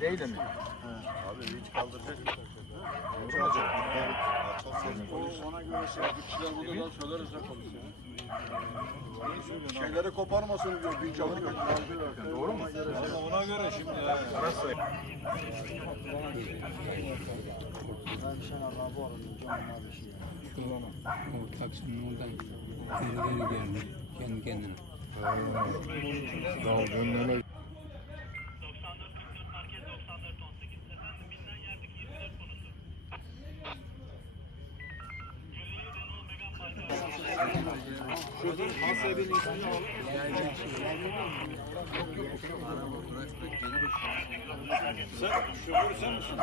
Değil mi? Abi hiç kaldıracak mı? Açılacak. Açılsın. Ona göre şey, bütçeler buradan söyleriz de konuşuyor. Şeyleri koparmasın diyor, bir canı yok. Doğru mu? Ona göre şimdi ya. Nasıl? O taksinin oradan. Kendi kendine. Ya gönlüne Megane marka Sen şoför sen misin?